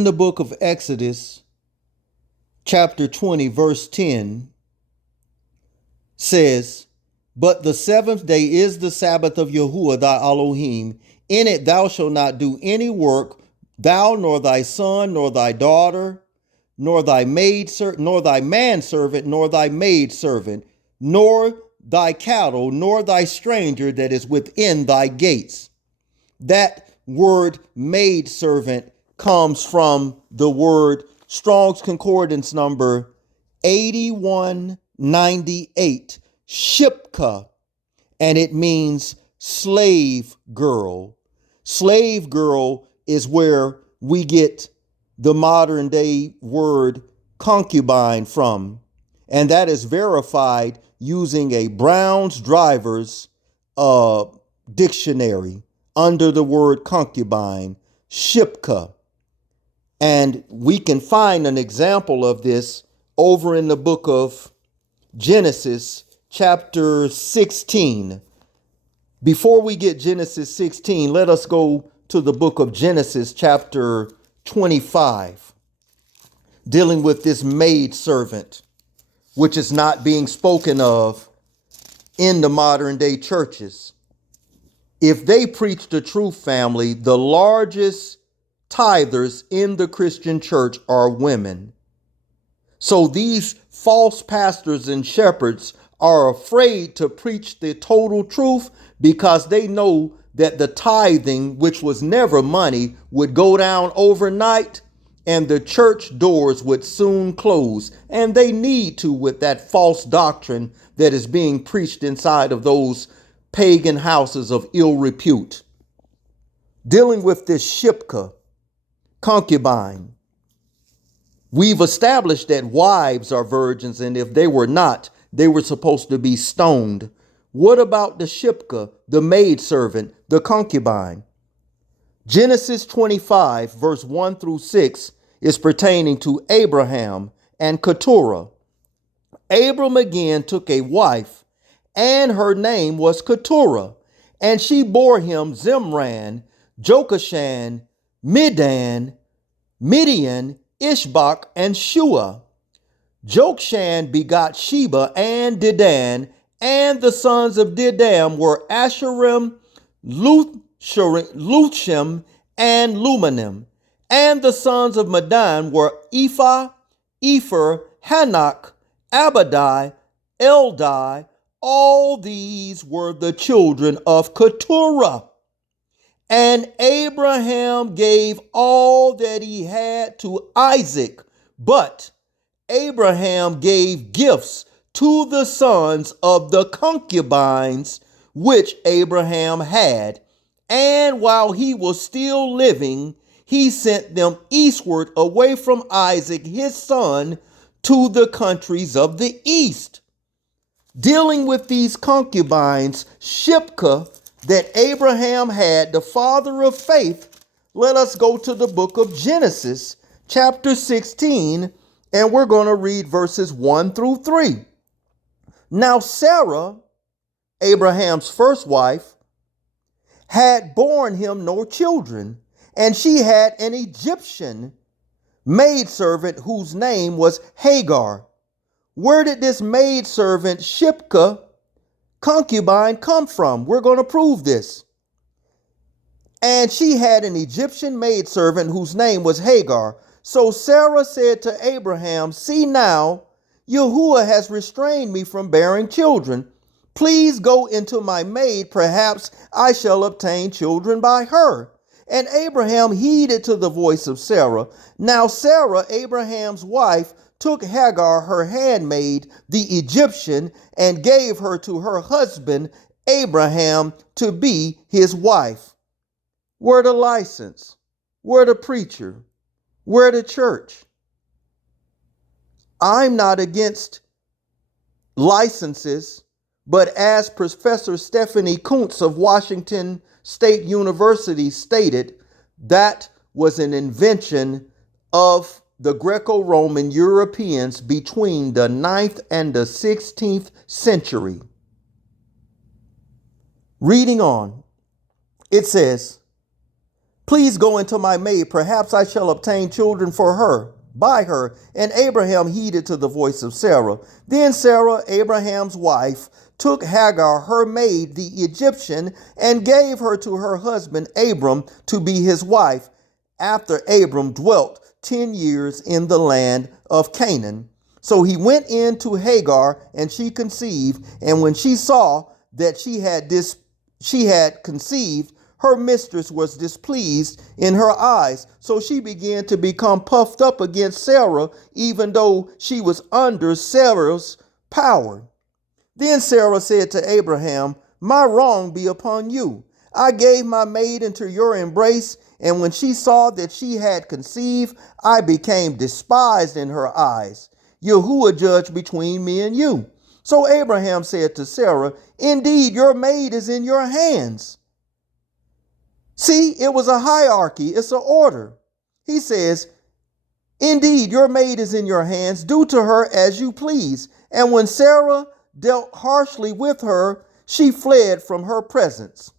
in the book of Exodus, chapter 20, verse 10 says, "But the seventh day is the Sabbath of Yahuwah thy Elohim. In it thou shalt not do any work, thou nor thy son, nor thy daughter, nor thy nor thy manservant, nor thy maidservant, nor thy cattle, nor thy stranger that is within thy gates." That word maidservant comes from the word Strong's Concordance number 8198, Shipka, and it means slave girl. Slave girl is where we get the modern day word concubine from, and that is verified using a Brown's Driver's dictionary under the word concubine, Shipka. And we can find an example of this over in the book of Genesis, chapter 16. Before we get Genesis 16, let us go to the book of Genesis, chapter 25, dealing with this maid servant, which is not being spoken of in the modern day churches. If they preach the truth, family, the largest tithers in the Christian church are women. So these false pastors and shepherds are afraid to preach the total truth because they know that the tithing, which was never money, would go down overnight and the church doors would soon close. And they need to, with that false doctrine that is being preached inside of those pagan houses of ill repute. Dealing with this Shipka, concubine, we've established that wives are virgins, and if they were not, they were supposed to be stoned. What about the Shipka, the maidservant, the concubine? Genesis 25, verse 1 through 6 is pertaining to Abraham and Keturah. Abram again took a wife, and her name was Keturah, and she bore him Zimran, Jokashan, Midian, Ishbak, and Shua. Jokshan begot Sheba and Dedan, and the sons of Dedam were Asherim, Luthim, and Lumanim. And the sons of Medan were Ephah, Epher, Hanok, Abadai, Eldai. All these were the children of Keturah. And Abraham gave all that he had to Isaac, but Abraham gave gifts to the sons of the concubines which Abraham had. And while he was still living, he sent them eastward away from Isaac, his son, to the countries of the east. Dealing with these concubines, Shipka, that Abraham had, the father of faith, let us go to the book of Genesis, chapter 16, and we're going to read verses 1 through 3. Now Sarah, Abraham's first wife, had borne him no children, and she had an Egyptian maidservant whose name was Hagar. Where did this maidservant Shipka, concubine, come from? We're going to prove this. And she had an Egyptian maidservant whose name was Hagar. So Sarah said to Abraham, "See now, Yahuwah has restrained me from bearing children. Please go into my maid, perhaps I shall obtain children by her." And Abraham heeded to the voice of Sarah. Now Sarah, Abraham's wife, took Hagar, her handmaid, the Egyptian, and gave her to her husband Abraham to be his wife. Where the license? Where the preacher? Where the church? I'm not against licenses, but as Professor Stephanie Kuntz of Washington State University stated, that was an invention of the Greco-Roman Europeans between the 9th and the 16th century. Reading on, it says, Please go into my maid. Perhaps I shall obtain children for her, by her. And Abraham heeded to the voice of Sarah. Then Sarah, Abraham's wife, took Hagar, her maid, the Egyptian, and gave her to her husband Abram to be his wife, after Abram dwelt 10 years in the land of Canaan. So he went in to Hagar, and she conceived. And when she saw that she had conceived, her mistress was displeased in her eyes. So she began to become puffed up against Sarah, even though she was under Sarah's power. Then Sarah said to Abraham, my wrong be upon you. I gave my maid into your embrace, and when she saw that she had conceived, I became despised in her eyes. Yahuwah judged between me and you. So Abraham said to Sarah, indeed, your maid is in your hands. See, it was a hierarchy. It's an order. He says, indeed, your maid is in your hands. Do to her as you please. And when Sarah dealt harshly with her, she fled from her presence.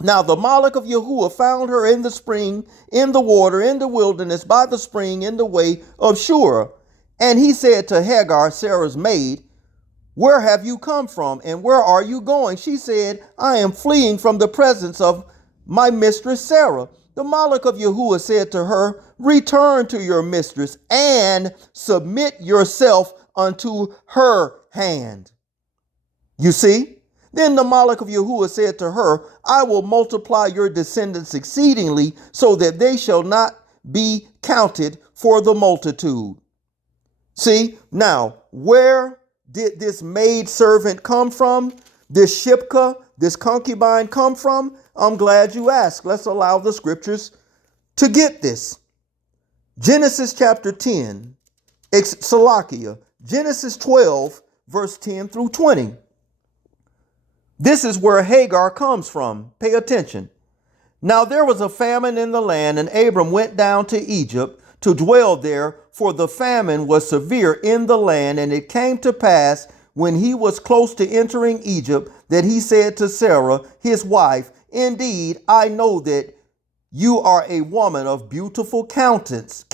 Now the Malach of Yahuwah found her in the spring, in the water, in the wilderness, by the spring, in the way of Shur. And he said to Hagar, Sarah's maid, where have you come from, and where are you going? She said, I am fleeing from the presence of my mistress Sarah. The Malach of Yahuwah said to her, return to your mistress and submit yourself unto her hand. You see? Then the Malach of Yahuwah said to her, I will multiply your descendants exceedingly, so that they shall not be counted for the multitude. See, now, where did this maid servant come from? This Shipka, this concubine come from? I'm glad you asked. Let's allow the scriptures to get this. Genesis chapter 10, Salakia, Genesis 12, verse 10 through 20. This is where Hagar comes from. Pay attention. Now there was a famine in the land, and Abram went down to Egypt to dwell there, for the famine was severe in the land. And it came to pass, when he was close to entering Egypt, that he said to Sarah, his wife, indeed, I know that you are a woman of beautiful countenance.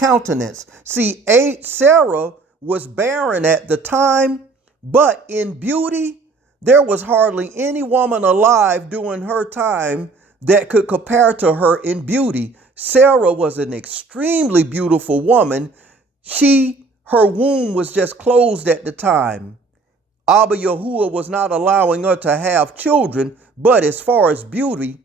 See, Sarah was barren at the time, but in beauty, there was hardly any woman alive during her time that could compare to her in beauty. Sarah was an extremely beautiful woman. Her womb was just closed at the time. Abba Yahuwah was not allowing her to have children, but as far as beauty,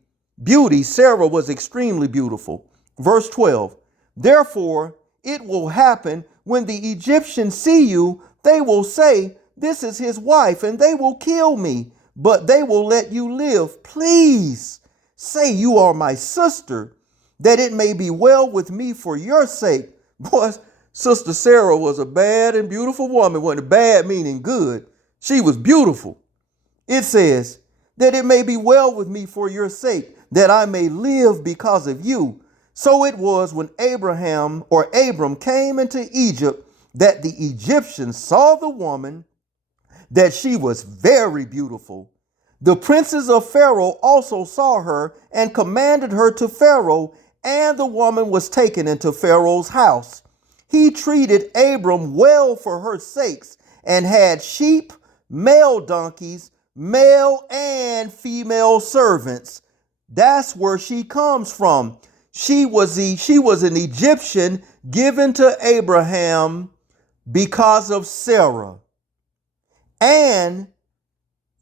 Sarah was extremely beautiful. Verse 12, therefore it will happen when the Egyptians see you, they will say, this is his wife, and they will kill me, but they will let you live. Please say you are my sister, that it may be well with me for your sake. Boy, Sister Sarah was a bad and beautiful woman. Wasn't bad meaning good. She was beautiful. It says that it may be well with me for your sake, that I may live because of you. So it was when Abram came into Egypt, that the Egyptians saw the woman, that she was very beautiful. The princes of Pharaoh also saw her and commanded her to Pharaoh, and the woman was taken into Pharaoh's house. He treated Abram well for her sakes, and had sheep, male donkeys, male and female servants. That's where she comes from. She was an Egyptian given to Abraham because of Sarah. And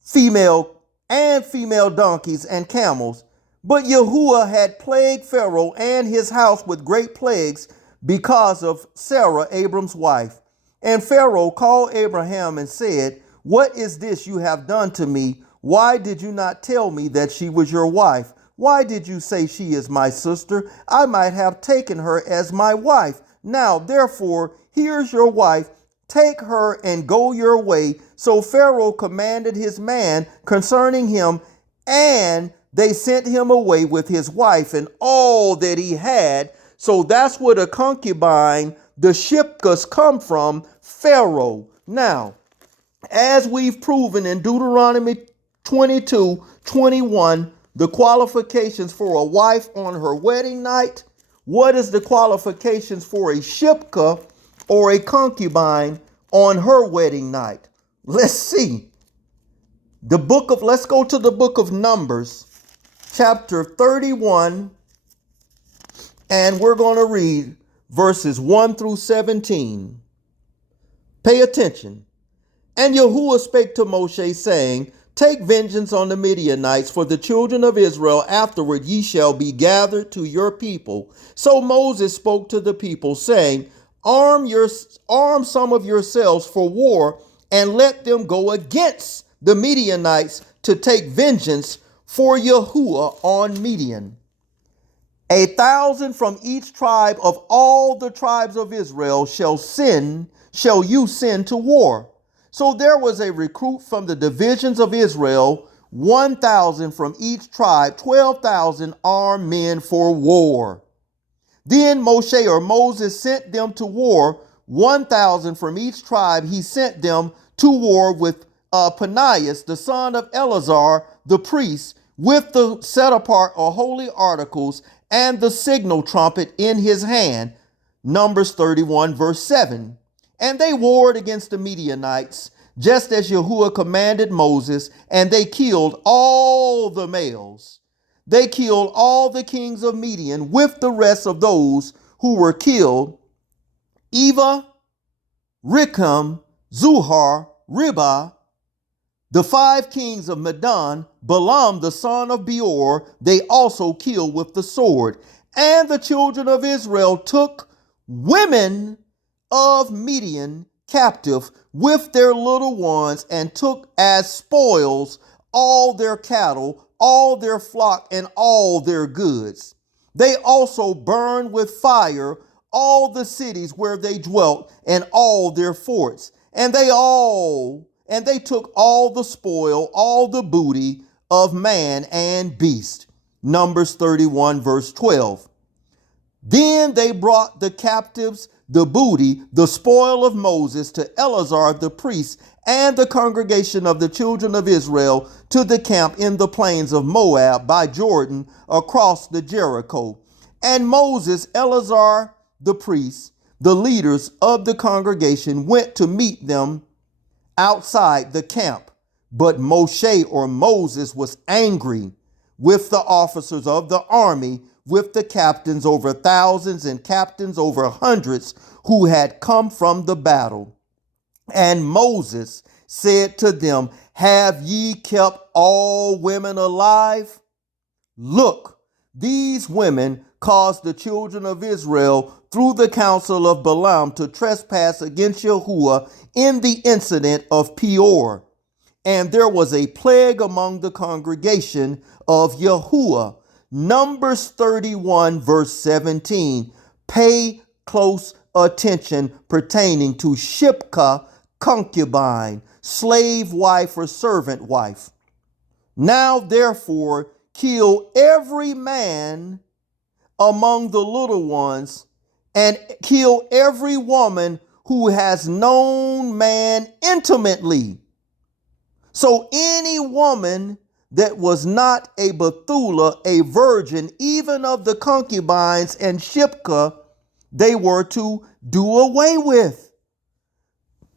female donkeys and camels. But Yahuwah had plagued Pharaoh and his house with great plagues because of Sarah, Abram's wife. And Pharaoh called Abraham and said, what is this you have done to me? Why did you not tell me that she was your wife? Why did you say she is my sister? I might have taken her as my wife. Now, therefore, here's your wife. Take her and go your way. So Pharaoh commanded his man concerning him, and they sent him away with his wife and all that he had. So that's where the concubine, the Shipkas, come from, Pharaoh. Now, as we've proven in Deuteronomy 22:21, the qualifications for a wife on her wedding night? What is the qualifications for a shipka or a concubine on her wedding night? Let's see. Let's go to the book of Numbers, chapter 31, and we're going to read verses 1 through 17. Pay attention. And Yahuwah spake to Moshe, saying, Take vengeance on the Midianites, for the children of Israel afterward ye shall be gathered to your people. So Moses spoke to the people, saying, Arm some of yourselves for war, and let them go against the Midianites to take vengeance for Yahuwah on Midian. 1,000 from each tribe of all the tribes of Israel shall you send to war. So there was a recruit from the divisions of Israel, 1,000 from each tribe, 12,000 armed men for war. Then Moses sent them to war, 1,000 from each tribe. He sent them to war with Penias, the son of Eleazar, the priest, with the set apart or holy articles and the signal trumpet in his hand. Numbers 31, verse 7. And they warred against the Midianites, just as Yahuwah commanded Moses, and they killed all the males. They killed all the kings of Midian with the rest of those who were killed: Eva, Recham, Zuhar, Ribah. The 5 kings of Medan, Balaam the son of Beor, they also killed with the sword. And the children of Israel took women of Midian captive with their little ones, and took as spoils all their cattle, all their flock, and all their goods. They also burned with fire all the cities where they dwelt, and all their forts. And they took all the spoil, all the booty of man and beast. Numbers 31, verse 12. Then they brought the captives, the booty, the spoil of Moses, to Eleazar the priest and the congregation of the children of Israel to the camp in the plains of Moab by Jordan across the Jericho. And Moses, Eleazar the priest, the leaders of the congregation, went to meet them outside the camp. But Moses was angry with the officers of the army, with the captains over thousands and captains over hundreds who had come from the battle. And Moses said to them, Have ye kept all women alive? Look, these women caused the children of Israel through the counsel of Balaam to trespass against Yahuwah in the incident of Peor. And there was a plague among the congregation of Yahuwah. Numbers 31, verse 17. Pay close attention pertaining to Shipka, concubine, slave wife or servant wife. Now therefore kill every man among the little ones, and kill every woman who has known man intimately. So any woman that was not a Bethulah, a virgin, even of the concubines and Shipka, they were to do away with.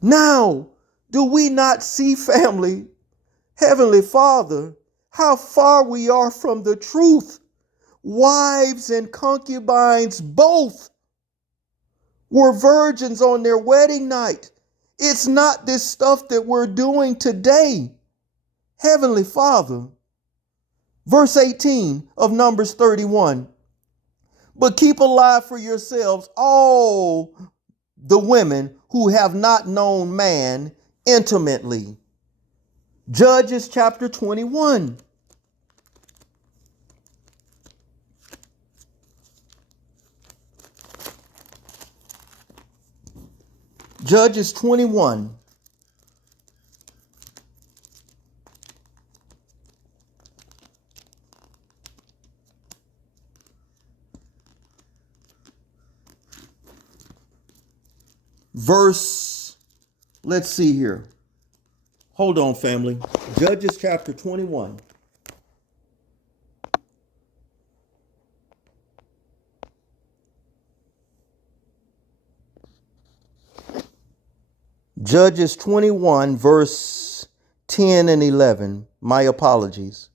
Now, do we not see, family, Heavenly Father, how far we are from the truth? Wives and concubines both were virgins on their wedding night. It's not this stuff that we're doing today. Heavenly Father. Verse 18 of Numbers 31. But keep alive for yourselves all the women who have not known man intimately. Judges chapter 21. Judges 21. Verse, let's see here. Hold on, family. Judges chapter 21. Judges 21, verse 10 and 11. My apologies.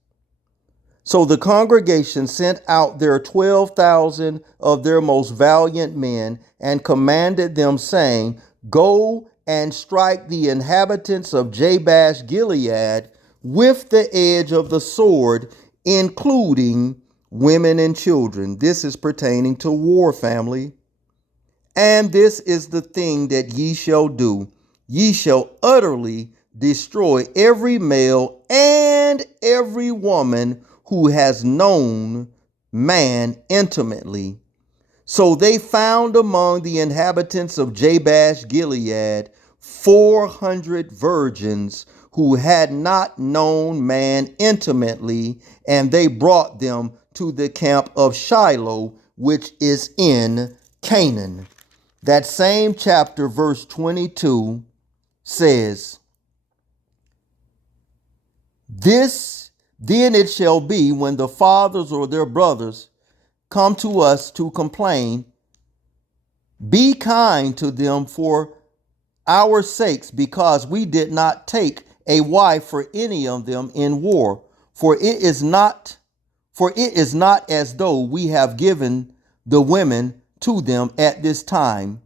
So the congregation sent out their 12,000 of their most valiant men and commanded them, saying, Go and strike the inhabitants of Jabesh Gilead with the edge of the sword, including women and children. This is pertaining to war, family. And this is the thing that ye shall do. Ye shall utterly destroy every male and every woman who has known man intimately. So they found among the inhabitants of Jabesh Gilead 400 virgins who had not known man intimately, and they brought them to the camp of Shiloh, which is in Canaan. That same chapter, verse 22, says, This then it shall be when the fathers or their brothers come to us to complain, be kind to them for our sakes, because we did not take a wife for any of them in war. For it is not as though we have given the women to them at this time,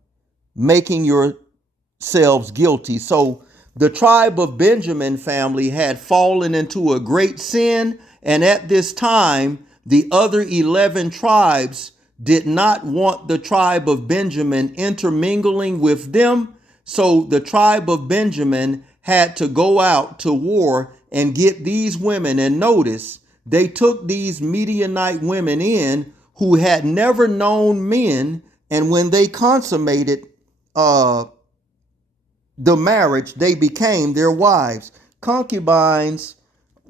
making yourselves guilty. So the tribe of Benjamin family had fallen into a great sin, and at this time, the other 11 tribes did not want the tribe of Benjamin intermingling with them. So the tribe of Benjamin had to go out to war and get these women. And notice, they took these Midianite women in who had never known men, and when they consummated the marriage, they became their wives. Concubines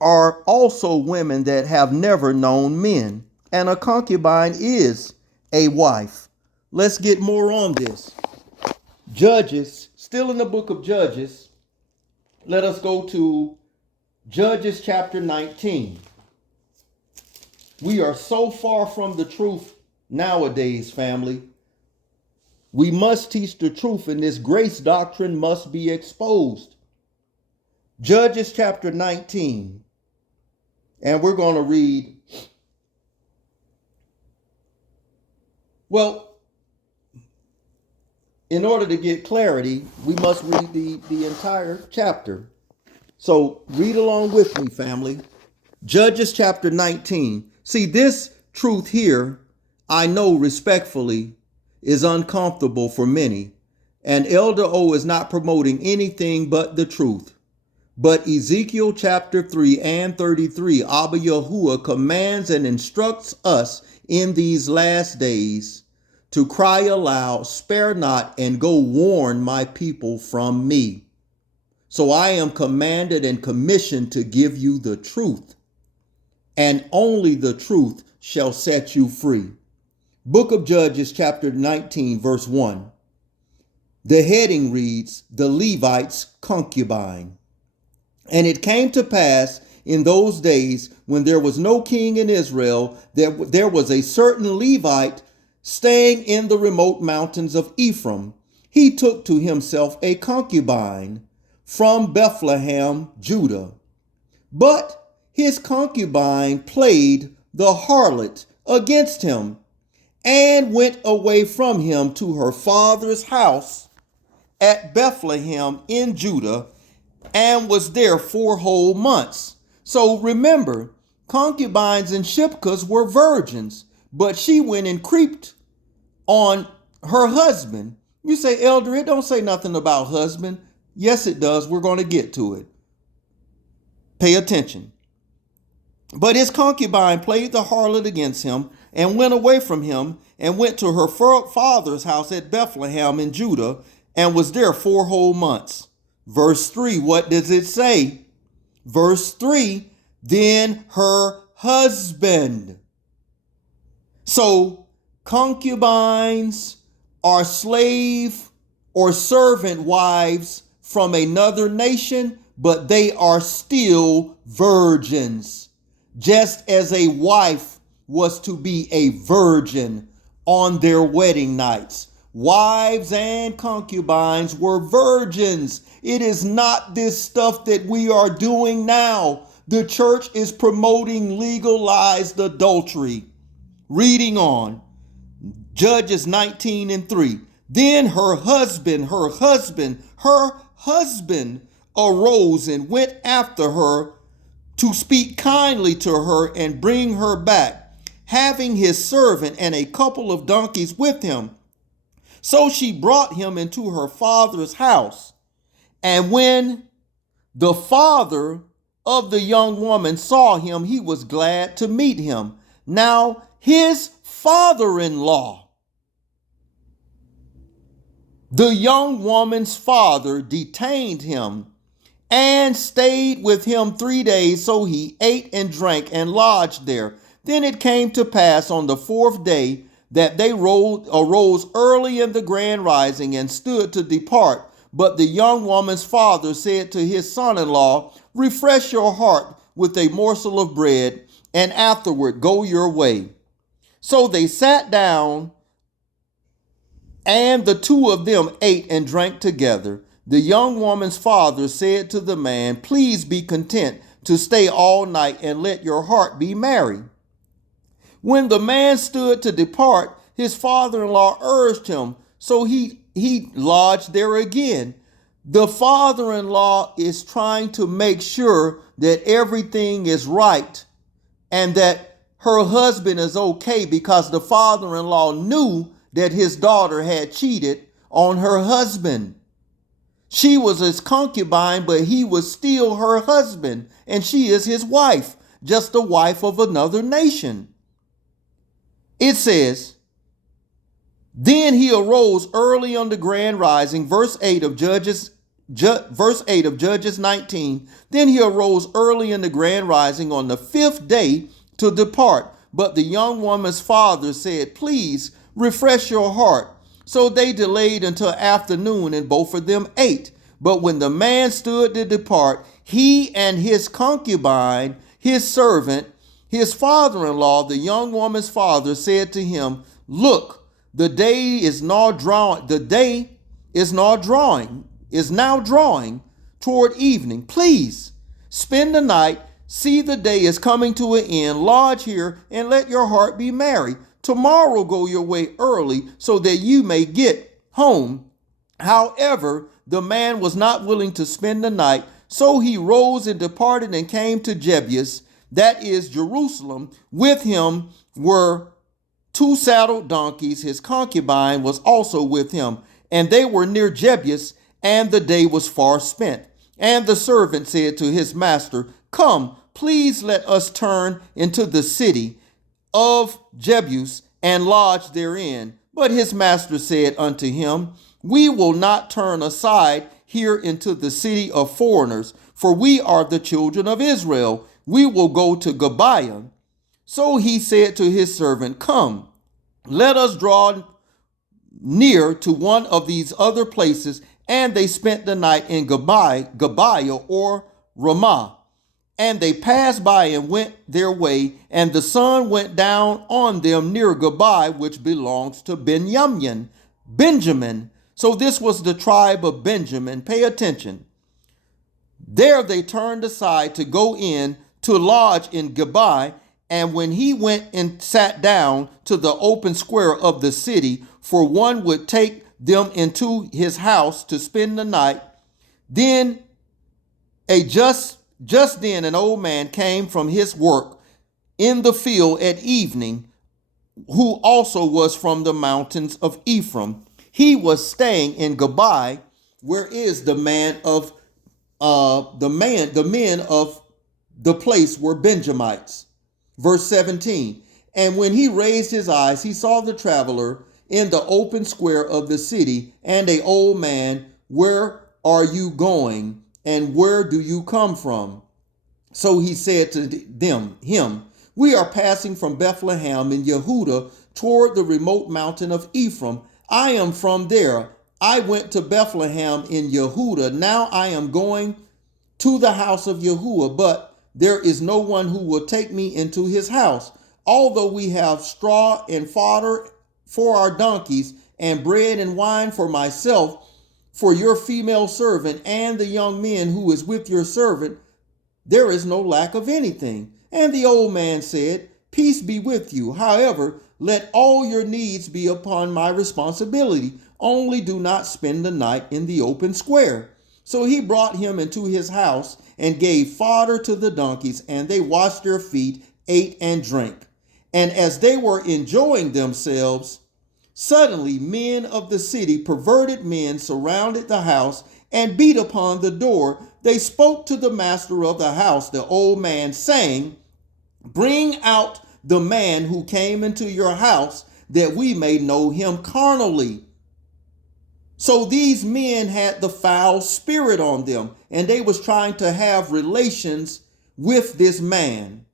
are also women that have never known men, and a concubine is a wife. Let's get more on this. Judges, still in the book of Judges, let us go to Judges chapter 19. We are so far from the truth nowadays, family. We must teach the truth, and this grace doctrine must be exposed. Judges chapter 19, and we're going to read, well, in order to get clarity, we must read the entire chapter. So read along with me, family. Judges chapter 19. See, this truth here, I know respectfully, is uncomfortable for many. And Elder O is not promoting anything but the truth. But Ezekiel chapter 3 and 33, Abba Yahuwah commands and instructs us in these last days to cry aloud, spare not, and go warn my people from me. So I am commanded and commissioned to give you the truth, and only the truth shall set you free. Book of Judges chapter 19, verse 1. The heading reads, The Levite's Concubine. And it came to pass in those days, when there was no king in Israel, that there was a certain Levite staying in the remote mountains of Ephraim. He took to himself a concubine from Bethlehem, Judah. But his concubine played the harlot against him, and went away from him to her father's house at Bethlehem in Judah, and was there 4 whole months. So remember, concubines and Shipkas were virgins, but she went and creeped on her husband. You say, Elder, it don't say nothing about husband. Yes, it does. We're going to get to it. Pay attention. But his concubine played the harlot against him, and went away from him, and went to her father's house at Bethlehem in Judah, and was there 4 whole months. Verse 3, what does it say? Verse 3, then her husband. So concubines are slave or servant wives from another nation, but they are still virgins. Just as a wife was to be a virgin on their wedding nights. wives and concubines were virgins. It is not this stuff that we are doing now. The church is promoting legalized adultery. Reading on, Judges 19:3. Then her husband arose and went after her to speak kindly to her and bring her back, having his servant and a couple of donkeys with him. So she brought him into her father's house. And when the father of the young woman saw him, he was glad to meet him. Now his father-in-law, the young woman's father, detained him and stayed with him 3 days. So he ate and drank and lodged there. Then it came to pass on the 4th day that they arose early in the grand rising and stood to depart. But the young woman's father said to his son-in-law, refresh your heart with a morsel of bread, and afterward go your way. So they sat down, and the two of them ate and drank together. The young woman's father said to the man, please be content to stay all night and let your heart be merry. When the man stood to depart, his father-in-law urged him, so he lodged there again. The father-in-law is trying to make sure that everything is right and that her husband is okay, because the father-in-law knew that his daughter had cheated on her husband. She was his concubine, but he was still her husband, and she is his wife, just a wife of another nation. It says, then he arose early on the grand rising, verse 8 of Judges 19. Then he arose early in the grand rising on the 5th day to depart. But the young woman's father said, please refresh your heart. So they delayed until afternoon, and both of them ate. But when the man stood to depart, he and his concubine, his servant, his father-in-law, the young woman's father, said to him, look, the day is now drawing toward evening. Please spend the night. See, the day is coming to an end. Lodge here and let your heart be merry. Tomorrow go your way early so that you may get home. However, the man was not willing to spend the night. So he rose and departed and came to Jebus, that is Jerusalem. With him were 2 saddled donkeys. His concubine was also with him. And they were near Jebus, and the day was far spent. And the servant said to his master, come, please let us turn into the city of Jebus and lodge therein. But his master said unto him, we will not turn aside here into the city of foreigners, for we are the children of Israel. We will go to Gibeah. So he said to his servant, come, let us draw near to one of these other places. And they spent the night in Gibeah or Ramah. And they passed by and went their way, and the sun went down on them near Gibeah, which belongs to Benjamin. So this was the tribe of Benjamin. Pay attention. There they turned aside to go in to lodge in Gibeah. And when he went and sat down to the open square of the city, for one would take them into his house to spend the night, then just then an old man came from his work in the field at evening, who also was from the mountains of Ephraim. He was staying in Gibeah, where is the men of the place were Benjamites. Verse 17, and when he raised his eyes, he saw the traveler in the open square of the city, and a old man, where are you going, and where do you come from? So he said to him, we are passing from Bethlehem in Yehuda toward the remote mountain of Ephraim. I am from there. I went to Bethlehem in Yehuda. Now I am going to the house of Yahuwah, but there is no one who will take me into his house. Although we have straw and fodder for our donkeys, and bread and wine for myself, for your female servant and the young men who is with your servant. There is no lack of anything. And the old man said, Peace be with you. However, let all your needs be upon my responsibility. Only do not spend the night in the open square. So he brought him into his house and gave fodder to the donkeys, and they washed their feet, ate and drank. And as they were enjoying themselves, suddenly men of the city, perverted men, surrounded the house and beat upon the door. They spoke to the master of the house, the old man, saying, Bring out the man who came into your house, that we may know him carnally. So these men had the foul spirit on them, and they was trying to have relations with this man,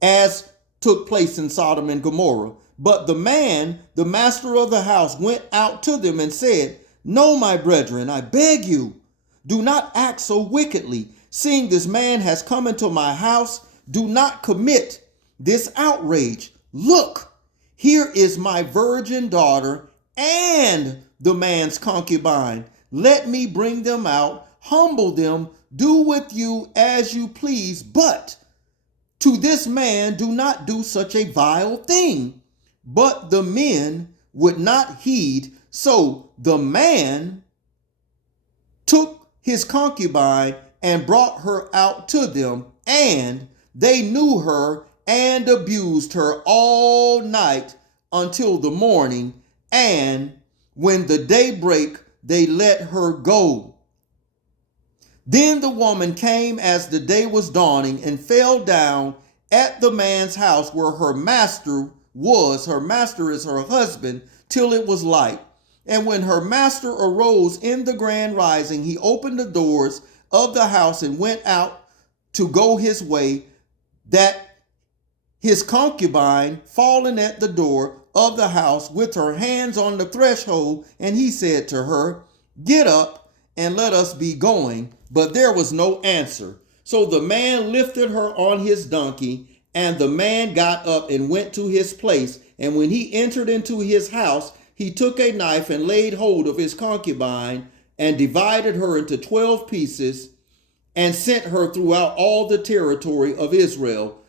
as took place in Sodom and Gomorrah. But the man, the master of the house, went out to them and said, No, my brethren, I beg you, do not act so wickedly. Seeing this man has come into my house, do not commit this outrage. Look, here is my virgin daughter and the man's concubine. Let me bring them out, humble them, do with you as you please, but to this man do not do such a vile thing. But the men would not heed. So the man took his concubine and brought her out to them, and they knew her and abused her all night until the morning. And when the day brake, they let her go. Then the woman came as the day was dawning and fell down at the man's house where her master was. Her master is her husband, till it was light. And when her master arose in the grand rising, he opened the doors of the house and went out to go his way, that his concubine fallen at the door of the house with her hands on the threshold, and he said to her, Get up and let us be going. But there was no answer. So the man lifted her on his donkey, and the man got up and went to his place. And when he entered into his house, he took a knife and laid hold of his concubine and divided her into 12 pieces and sent her throughout all the territory of Israel.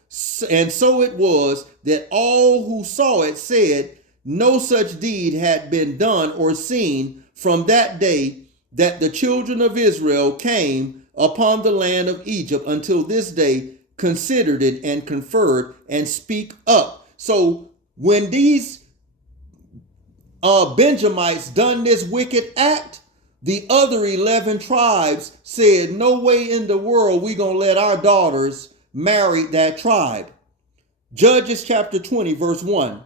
And so it was that all who saw it said, No such deed had been done or seen from that day that the children of Israel came upon the land of Egypt until this day, considered it and conferred and speak up. So when these Benjamites done this wicked act, the other 11 tribes said, No way in the world we gonna let our daughters marry that tribe. Judges chapter 20 verse 1.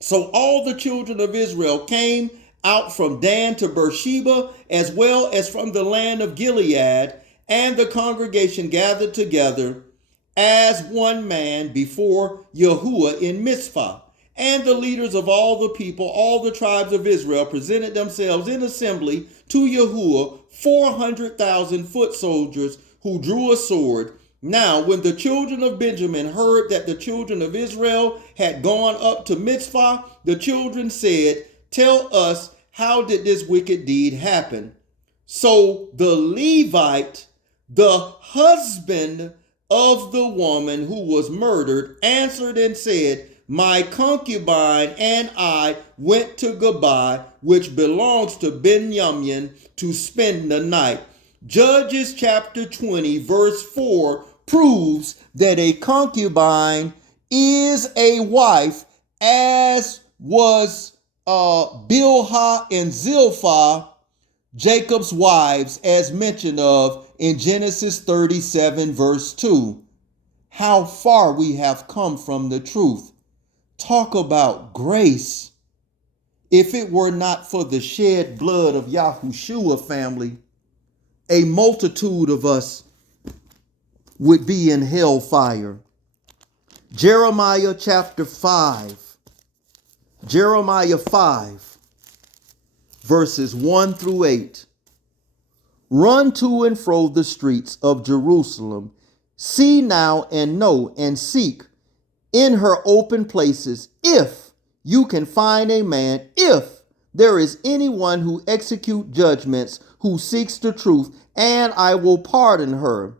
So all the children of Israel came out from Dan to Beersheba, as well as from the land of Gilead, and the congregation gathered together as one man before Yahuwah in Mizpah. And the leaders of all the people, all the tribes of Israel, presented themselves in assembly to Yahuwah, 400,000 foot soldiers who drew a sword. Now, when the children of Benjamin heard that the children of Israel had gone up to Mizpah, the children said, Tell us, how did this wicked deed happen? So the Levite, the husband of the woman who was murdered, answered and said, My concubine and I went to Geba, which belongs to Benjamin, to spend the night. Judges chapter 20 verse 4 proves that a concubine is a wife, as was Bilhah and Zilpah, Jacob's wives, as mentioned of in Genesis 37 verse 2. How far we have come from the truth. Talk about grace. If it were not for the shed blood of Yahushua, family, a multitude of us would be in hellfire. Jeremiah chapter 5. Jeremiah 5, verses 1 through 8. Run to and fro the streets of Jerusalem. See now and know and seek in her open places, if you can find a man, if there is anyone who executes judgments, who seeks the truth, and I will pardon her.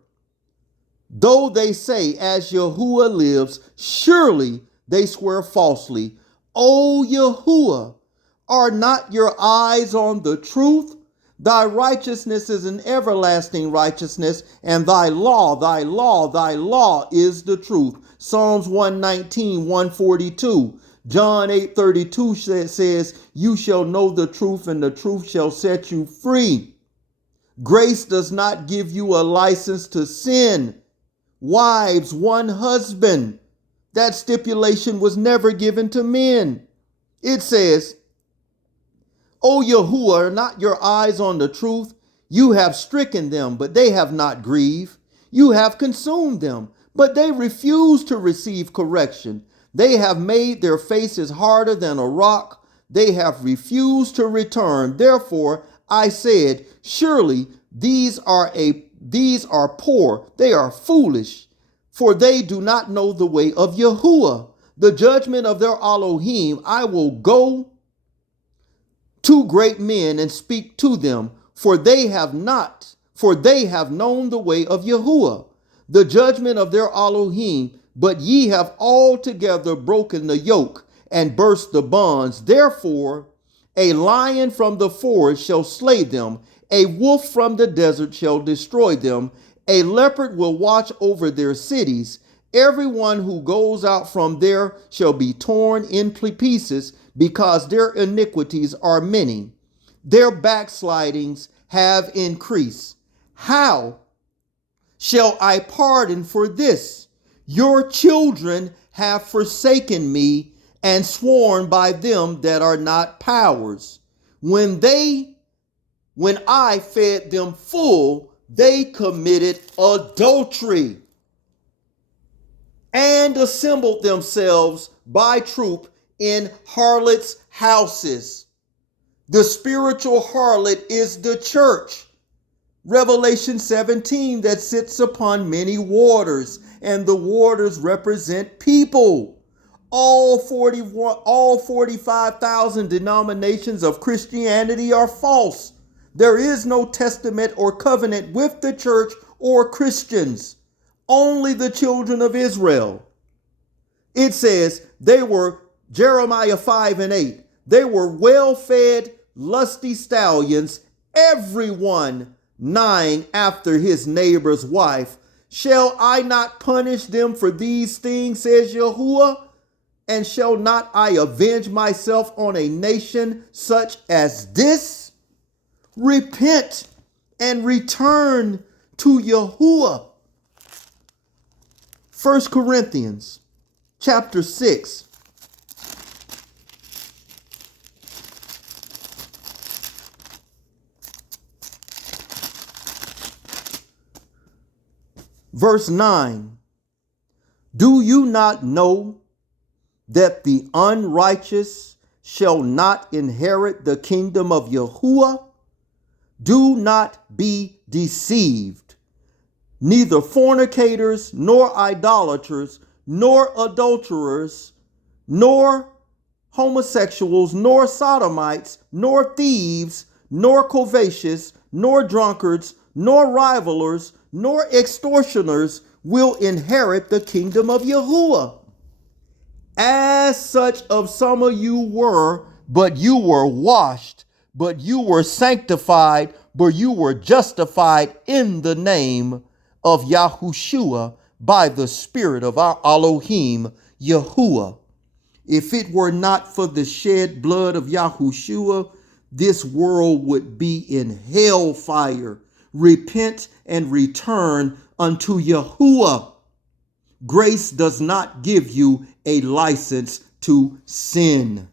Though they say, as Yahuwah lives, surely they swear falsely. O Yahuwah, are not your eyes on the truth? Thy righteousness is an everlasting righteousness, and thy law is the truth. Psalms 119, 142. John 8:32 says, you shall know the truth, and the truth shall set you free. Grace does not give you a license to sin. Wives, one husband. That stipulation was never given to men. It says, O Yahuwah, are not your eyes on the truth? You have stricken them, but they have not grieved. You have consumed them, but they refuse to receive correction. They have made their faces harder than a rock. They have refused to return. Therefore, I said, surely these are poor. They are foolish, for they do not know the way of Yahuwah. The judgment of their Elohim, I will go to great men and speak to them, for they have known the way of Yahuwah. The judgment of their Elohim, but ye have altogether broken the yoke and burst the bonds. Therefore, a lion from the forest shall slay them. A wolf from the desert shall destroy them. A leopard will watch over their cities. Everyone who goes out from there shall be torn in pieces, because their iniquities are many. Their backslidings have increased. How shall I pardon for this? Your children have forsaken me and sworn by them that are not powers. When I fed them full, they committed adultery and assembled themselves by troop in harlots' houses. The spiritual harlot is the church. Revelation 17, that sits upon many waters, and the waters represent people. All 45,000 denominations of Christianity are false. There is no testament or covenant with the church or Christians, only the children of Israel. It says they were, Jeremiah 5:8, they were well-fed, lusty stallions, everyone gnawing after his neighbor's wife. Shall I not punish them for these things, says Yahuwah? And shall not I avenge myself on a nation such as this? Repent and return to Yahuwah. 1 Corinthians chapter 6. Verse 9. Do you not know that the unrighteous shall not inherit the kingdom of Yahuwah? Do not be deceived. Neither fornicators, nor idolaters, nor adulterers, nor homosexuals, nor sodomites, nor thieves, nor covetous, nor drunkards, nor rivalers, nor extortioners will inherit the kingdom of Yahuwah. As such of some of you were, but you were washed, but you were sanctified, but you were justified in the name of Yahushua by the Spirit of our Elohim, Yahuwah. If it were not for the shed blood of Yahushua, this world would be in hellfire. Repent and return unto Yahuwah. Grace does not give you a license to sin.